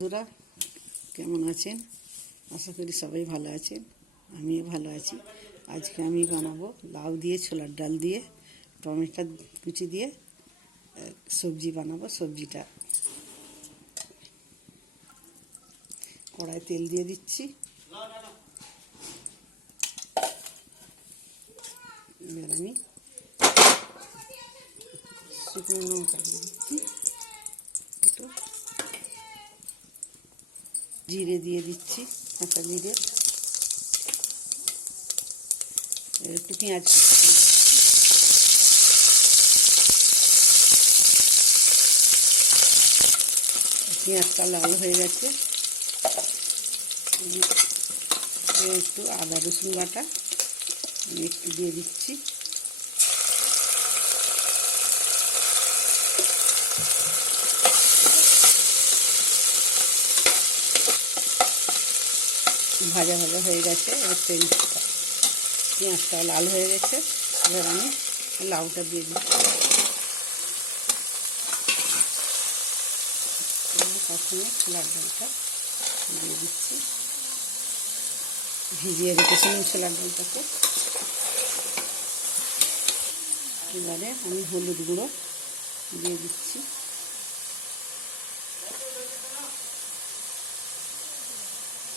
বন্ধুরা কেমন আছেন? আশা করি সবাই ভালো আছেন, আমিও ভালো আছি। আজকে আমি বানাবো লাউ দিয়ে, ছোলার ডাল দিয়ে, টমেটো কুচি দিয়ে সবজি বানাবো। সবজিটা কড়াই তেল দিয়ে দিচ্ছি। এবার আমি শুকনো লঙ্কা দিয়ে দিচ্ছি, একটু জিরে দিয়ে দিচ্ছি, কাঁচা জিরে, একটু পেঁয়াজ পেঁয়াজটা লাল হয়ে গেছে। একটু আদা রসুন বাটা আমি একটু দিয়ে দিচ্ছি। ভাজা ভাজা হয়ে গেছে, এবার পেঁয়াজটা লাল হয়ে গেছে। এবার আমি লাউটা দিয়ে দিচ্ছি। প্রথমে ছোলার ডালটা দিয়ে দিচ্ছি, ভিজিয়ে রেখেছিলাম ছোলার ডালটাকে। এবারে আমি হলুদ গুঁড়ো দিয়ে দিচ্ছি,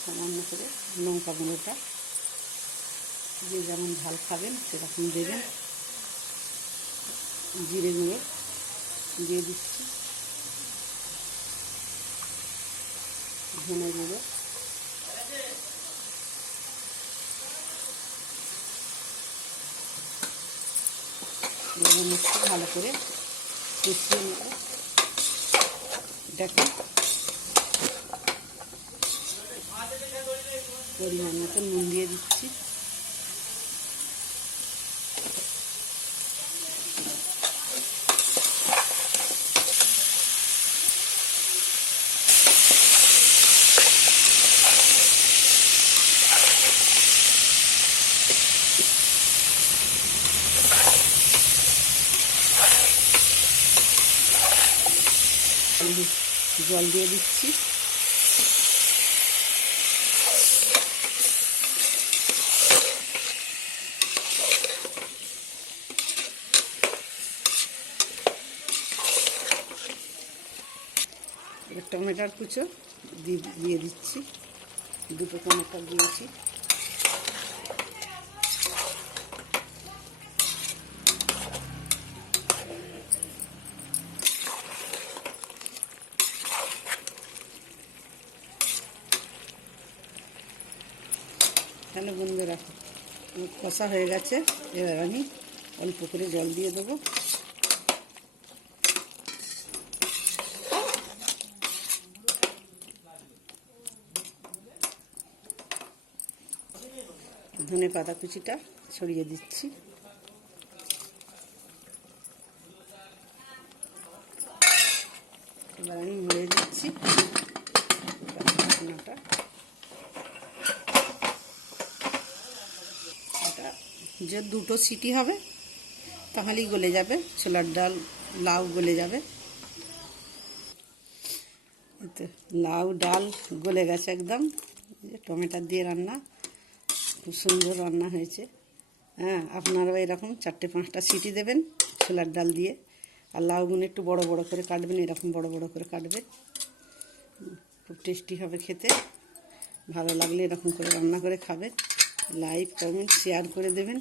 সামান্য করে লঙ্কা গুঁড়োটা, যে যেমন ঝাল খাবেন সেরকম দেবেন। জিরে গুঁড়ো দিয়ে দিচ্ছি, ধনে গুঁড়ো, একটু ভালো করে কষিয়ে নেব। এটাকে পরিমাণ মতো নুন দিয়ে দিচ্ছি। জল দিয়ে দিচ্ছি। টমেটোর কুচো দিয়ে দিচ্ছি, দুটো টমেটো দিয়েছি। তাহলে বন্ধুরা কষা হয়ে গেছে। এবার আমি অল্প করে জল দিয়ে দেবো। ধনে পাতা কুচিটা ছড়িয়ে দিচ্ছি। এবার আমি মুড়ে দিচ্ছি ঢাকনাটা। এটা যে দুটো সিটি হবে তাহলেই গলে যাবে, ছোলার ডাল লাউ গলে যাবে। লাউ ডাল গলে গেছে একদম। টমেটো দিয়ে রান্না, খুব সুন্দর রান্না হয়েছে। হ্যাঁ, আপনারাও এরকম 4-5টা সিটি দেবেন ছোলার ডাল দিয়ে। আর লাউগুলো একটু বড় বড় করে কাটবেন, এরকম বড় বড় করে কাটবেন, খুব টেস্টি হবে খেতে। ভালো লাগলে এরকম করে রান্না করে খাবেন। লাইক, কমেন্ট, শেয়ার করে দেবেন,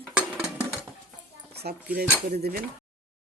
সাবস্ক্রাইব করে দেবেন।